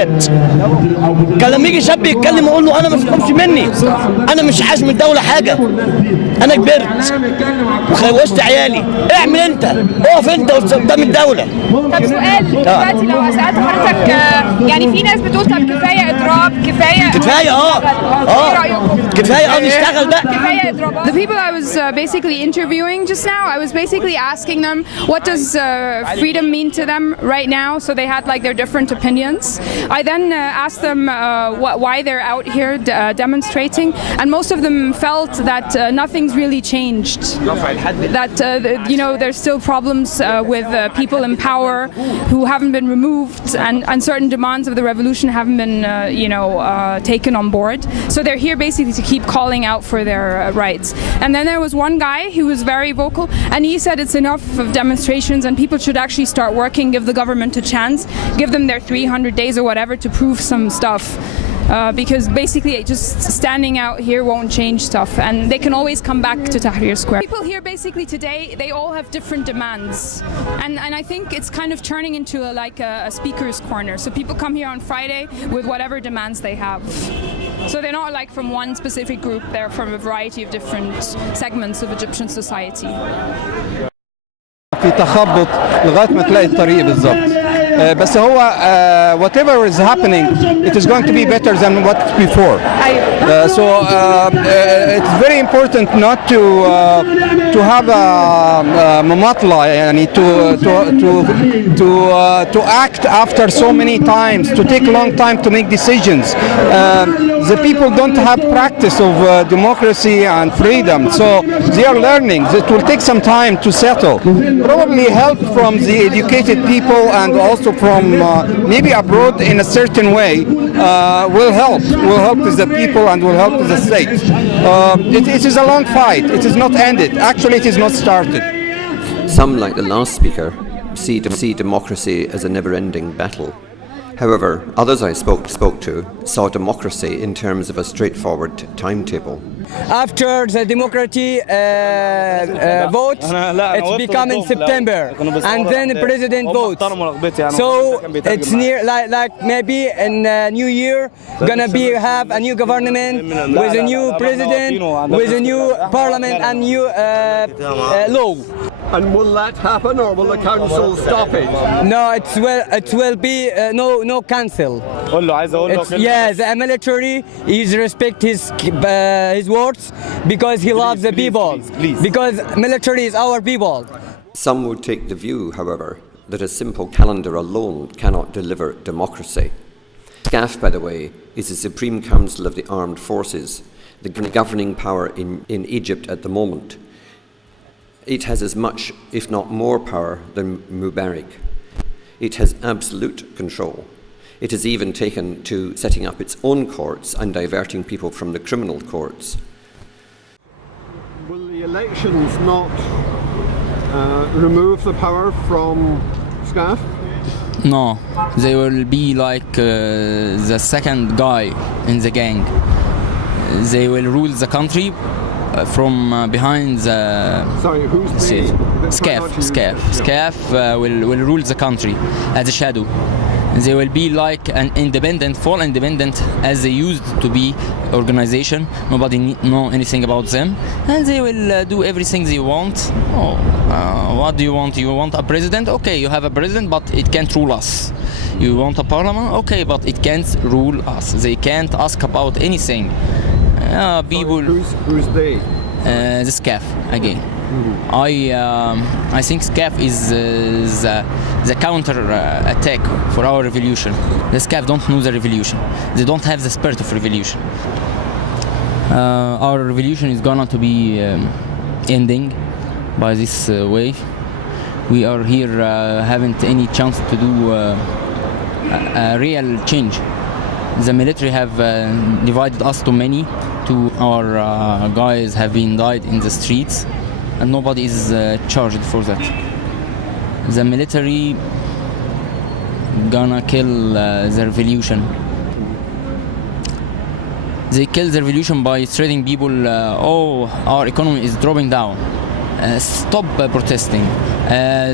الشبهات. كان لما يجي شاب يتكلم اقول له انا ما تفهمش مني، انا مش عايز من الدوله حاجه، انا كبرت وخوشت عيالي، اعمل انت، اقف انت قدام الدوله. طب سؤال دلوقتي لو سالت حضرتك، يعني في ناس بتقول طب كفايه اضراب، كفايه كفايه نشتغل بقى. كفايه اضراب. The people I was basically interviewing just now, I was basically asking them what does freedom mean to them right now, so they had like their different opinions. I then asked them why they're out here demonstrating, and most of them felt that nothing's really changed, that you know there's still problems with people in power who haven't been removed, and certain demands of the revolution haven't been taken on board, so they're here basically to keep calling out for their rights. And then there was one guy who was very vocal, and he said it's enough of demonstrations and people should actually start working, give the government a chance, give them their 300 days or whatever to prove some stuff. Because basically just standing out here won't change stuff, and they can always come back to Tahrir Square. People here basically today, they all have different demands, and I think it's kind of turning into a speaker's corner. So people come here on Friday with whatever demands they have. So they're not like from one specific group, they're from a variety of different segments of Egyptian society. في تخبط لغايه ما تلاقي الطريق بالظبط. بس هو whatever is happening, it is going to be better than what before. So it's very important not to have a مماطلة, يعني to act after so many times, to take a long time to make decisions. The people don't have practice of democracy and freedom, so they are learning. It will take some time to settle. Probably help from the educated people and also from maybe abroad in a certain way will help the people and will help the state. It is a long fight. It is not ended. Actually, it is not started. Some, like the last speaker, see democracy as a never-ending battle. However, others I spoke to saw democracy in terms of a straightforward timetable. After the democracy vote, it's become in September, and then the president votes. So it's near, like maybe in New Year, gonna have a new government with a new president, with a new parliament and new law. And will that happen, or will the council stop it? No, it will be no council. Yeah, the military is respect his words because he loves the people. Because military is our people. Some would take the view, however, that a simple calendar alone cannot deliver democracy. SCAF, by the way, is the Supreme Council of the Armed Forces, the governing power in Egypt at the moment. It has as much, if not more, power than Mubarak. It has absolute control. It has even taken to setting up its own courts and diverting people from the criminal courts. Will the elections not remove the power from SCAF? No, they will be like the second guy in the gang. They will rule the country from behind the... Sorry, who's the... SCAF will rule the country as a shadow. They will be like an independent, full independent as they used to be organization. Nobody know anything about them, and they will do everything they want. What do you want? You want a president? Okay, you have a president, but it can't rule us. You want a parliament? Okay, but it can't rule us. They can't ask about anything. People. Who's they? The SCAF again. I think SCAF is the counter attack for our revolution. The SCAF don't know the revolution. They don't have the spirit of revolution. Our revolution is gonna to be ending by this way. We are here haven't any chance to do a real change. The military have divided us too many. Our guys have been died in the streets, and nobody is charged for that. The military gonna kill the revolution. They kill the revolution by treating people, our economy is dropping down, stop protesting.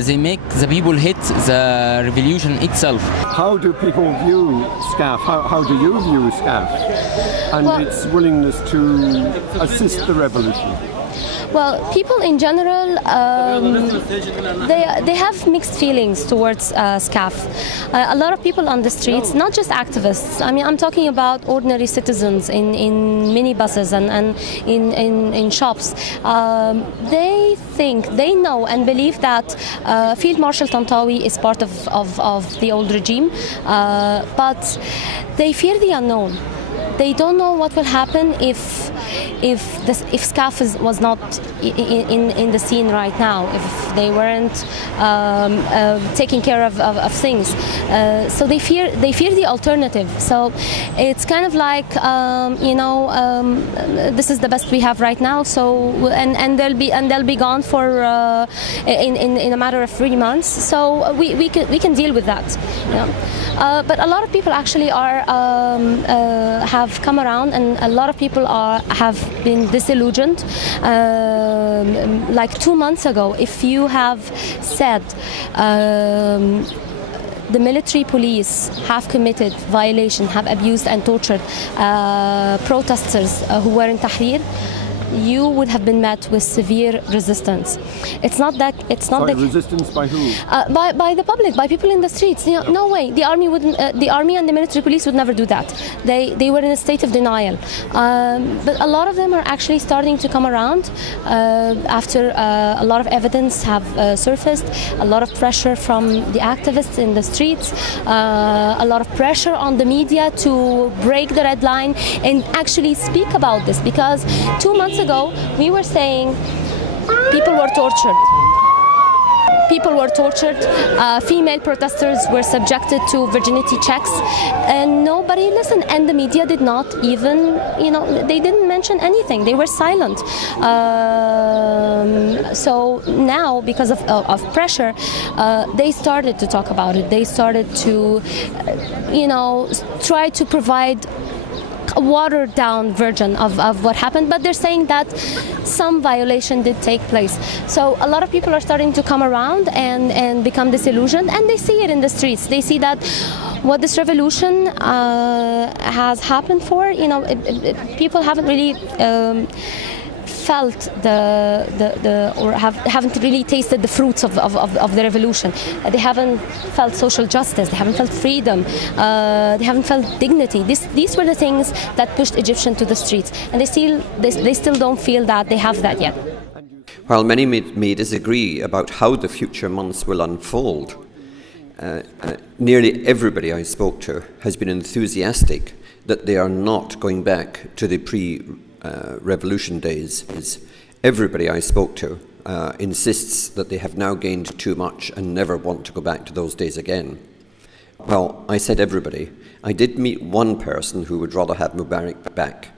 They make the people hate the revolution itself. How do people view SCAF? How do you view SCAF and its willingness to assist the revolution? Well, people in general, they have mixed feelings towards SCAF. A lot of people on the streets, not just activists. I mean, I'm talking about ordinary citizens in minibuses and in shops. They know and believe that Field Marshal Tantawi is part of the old regime, but they fear the unknown. They don't know what will happen if SCAF was not in the scene right now, if they weren't taking care of things. So they fear the alternative. So it's kind of like this is the best we have right now. So and they'll be gone for in a matter of 3 months. So we can deal with that. But a lot of people actually have come around, and a lot of people have been disillusioned. Like 2 months ago, if you have said the military police have committed violation, have abused and tortured protesters who were in Tahrir, you would have been met with severe resistance. It's not that. Resistance by who? By the public, by people in the streets. No way. The army wouldn't. The army and the military police would never do that. They were in a state of denial. But a lot of them are actually starting to come around after a lot of evidence have surfaced. A lot of pressure from the activists in the streets. A lot of pressure on the media to break the red line and actually speak about this, because 2 months ago we were saying people were tortured. People were tortured. Female protesters were subjected to virginity checks, and nobody listened. And the media did not even, they didn't mention anything. They were silent. So now, because of pressure, they started to talk about it. They started to, try to provide a watered down version of what happened, but they're saying that some violation did take place. So a lot of people are starting to come around and become disillusioned, and they see it in the streets. They see that what this revolution has happened for, people haven't really felt haven't really tasted the fruits of the revolution. They haven't felt social justice. They haven't felt freedom. They haven't felt dignity. These were the things that pushed Egyptians to the streets, and they still don't feel that they have that yet. While many may disagree about how the future months will unfold, nearly everybody I spoke to has been enthusiastic that they are not going back to the revolution days. Everybody I spoke to insists that they have now gained too much and never want to go back to those days again. Well, I said everybody. I did meet one person who would rather have Mubarak back,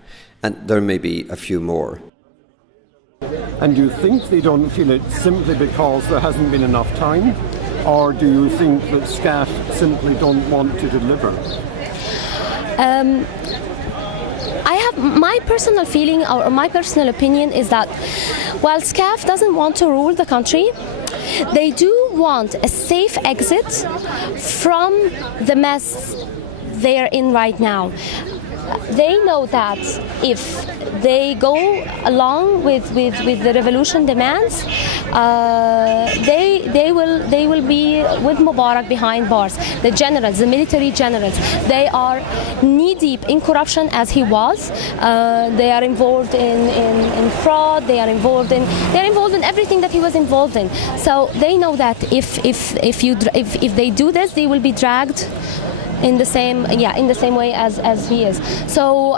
and there may be a few more. And do you think they don't feel it simply because there hasn't been enough time, or do you think that SCAF simply don't want to deliver? My personal feeling or my personal opinion is that while SCAF doesn't want to rule the country, they do want a safe exit from the mess they are in right now. They know that if they go along with the revolution demands, they will be with Mubarak behind bars. The generals, the military generals, they are knee deep in corruption as he was. They are involved in fraud. They are involved in everything that he was involved in. So they know that if they do this, they will be dragged in the same way as he is. So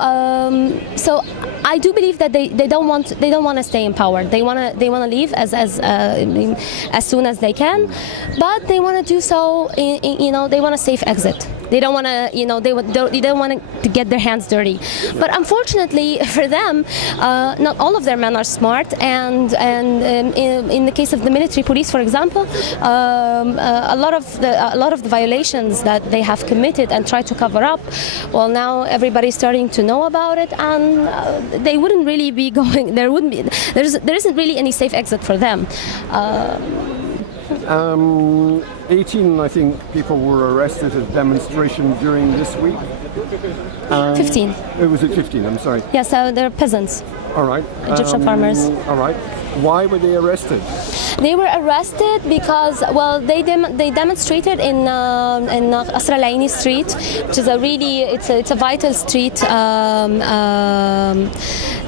I do believe that they don't want to stay in power. They want to leave as soon as they can, but they want to do so. They want a safe exit. They don't want to, they don't want to get their hands dirty. But unfortunately for them, not all of their men are smart, and in the case of the military police, for example, a lot of the violations that they have committed and tried to cover up, well, now everybody's starting to know about it, and they wouldn't really be going. There isn't really any safe exit for them. 18, I think, people were arrested at demonstration during this week. 15. Was it 15? I'm sorry. Yeah, so they're peasants. All right. Egyptian farmers. All right. Why were they arrested? They were arrested because, well, they demonstrated in Asr Al Aini Street, which is it's a vital street.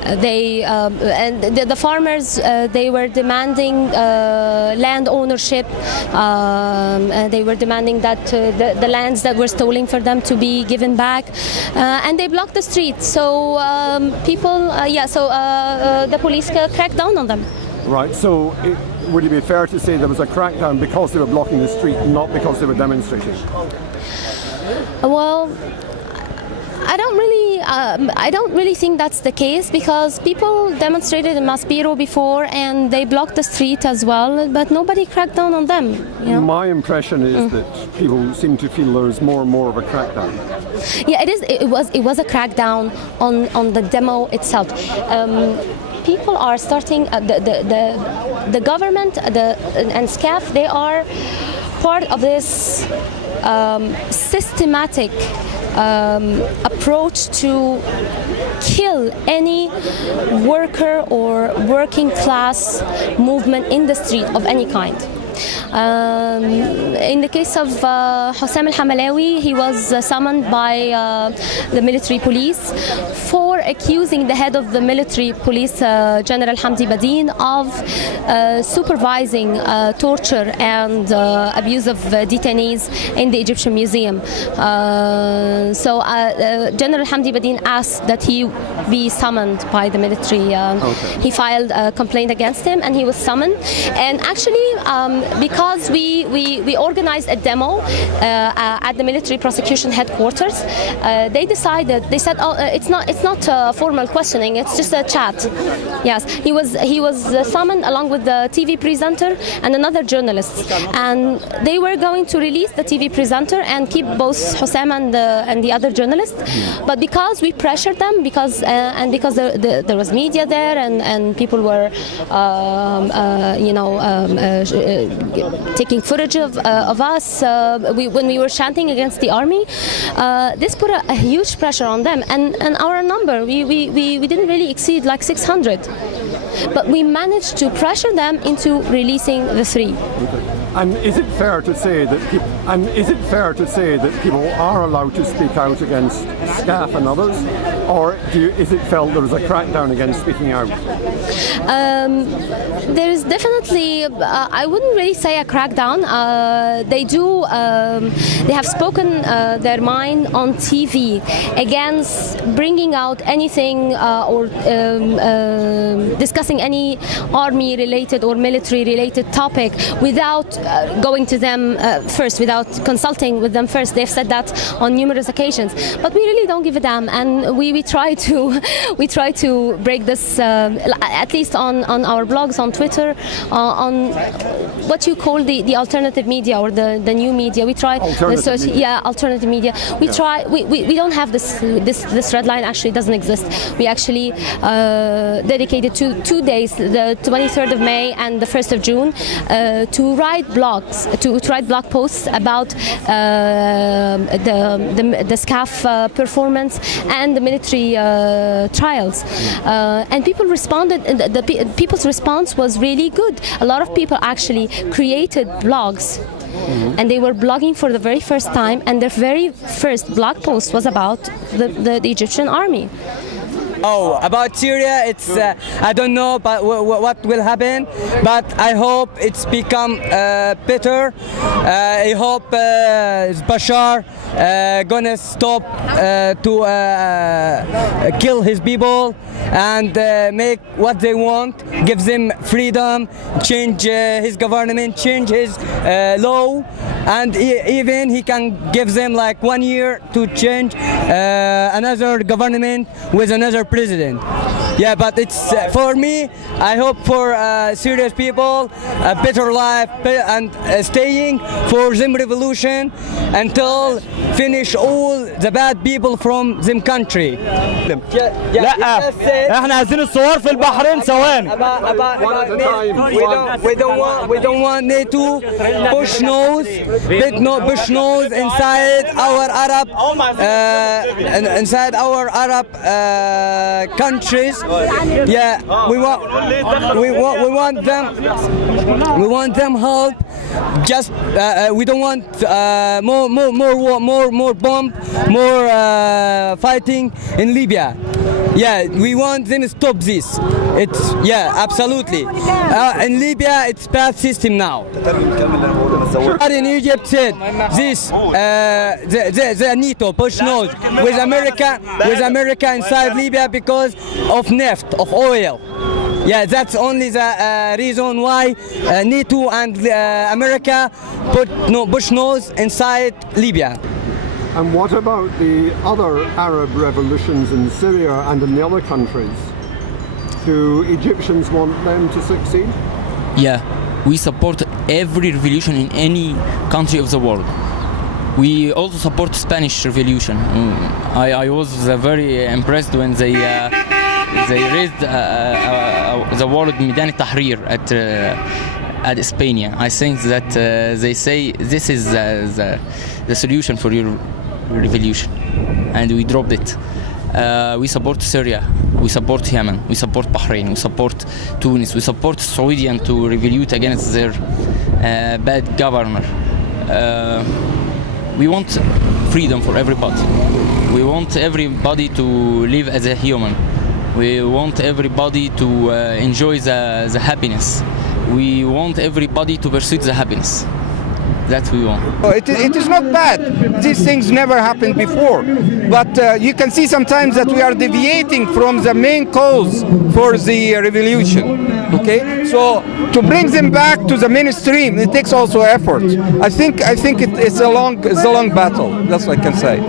The farmers, they were demanding land ownership. They were demanding that the lands that were stolen for them to be given back, and they blocked the street. So the police cracked down on them. Right. So would it be fair to say there was a crackdown because they were blocking the street, not because they were demonstrating? Well, I don't really think that's the case, because people demonstrated in Maspero before and they blocked the street as well, but nobody cracked down on them. My impression is that people seem to feel there is more and more of a crackdown. Yeah, it is. It was a crackdown on the demo itself. People are starting the government and SCAF. They are part of this systematic approach to kill any worker or working class movement in the street of any kind. In the case of Hossam al-Hamalawi, he was summoned by the military police for accusing the head of the military police, General Hamdi Badin, of supervising torture and abuse of detainees in the Egyptian Museum. General Hamdi Badin asked that he be summoned by the military. He filed a complaint against him and he was summoned. And actually, because we organized a demo at the military prosecution headquarters, they said, oh, it's not formal questioning, it's just a chat. Yes, he was summoned along with the TV presenter and another journalist, and they were going to release the TV presenter and keep both Hossam and the other journalist, but because we pressured them, because there was media there and people were taking footage of us when we were chanting against the army. This put a huge pressure on them, and our number, we didn't really exceed like 600, but we managed to pressure them into releasing the three. And is it fair to say that people are allowed to speak out against SCAF and others, or is it felt there was a crackdown against speaking out? There is definitely, I wouldn't really say a crackdown. They have spoken their mind on TV against bringing out anything or discussing any army-related or military-related topic without going to them first, without consulting with them first. They've said that on numerous occasions, but we really don't give a damn, and we try to break this, at least on our blogs, on Twitter, on what you call the alternative media or the new media. We try alternative media. We try. We don't have this red line. Actually, doesn't exist. We actually dedicated two days, the 23rd of May and the 1st of June, to write blog posts about the SCAF performance and the military trials, and people responded. People's response was really good. A lot of people actually created blogs, and they were blogging for the very first time, and their very first blog post was about the Egyptian army. Oh, about Syria, it's I don't know, but what will happen. But I hope it's become better. I hope Bashar gonna stop to kill his people and make what they want, give them freedom, change his government, change his law, and even he can give them like 1 year to change another government with another president. Yeah, but it's for me, I hope for serious people a better life and staying for them revolution until finish all the bad people from them country. لا احنا عايزين الثوار في البحرين ثواني. We don't want NATO push nose inside our Arab countries. Yeah, we want them help. Just we don't want more bomb, more fighting in Libya. Yeah, we want them to stop this. It's absolutely. In Libya, it's bad system now. In Egypt said this the NATO push nose with America inside Libya because of neft, of oil. Yeah, that's only the reason why NATO and America put push nose inside Libya. And what about the other Arab revolutions in Syria and in the other countries? Do Egyptians want them to succeed? Yeah, we support every revolution in any country of the world. We also support Spanish revolution. I was very impressed when they raised the word Midan Tahrir at Spain. I think that they say this is the solution for your revolution, and we dropped it. We support Syria, we support Yemen, we support Bahrain, we support Tunis, we support Saudi to revolt against their bad governor. We want freedom for everybody. We want everybody to live as a human. We want everybody to enjoy the happiness. We want everybody to pursue the happiness. That we want. It is not bad. These things never happened before. But you can see sometimes that we are deviating from the main cause for the revolution. Okay? So to bring them back to the mainstream, it takes also effort. I think it's a long battle. That's what I can say.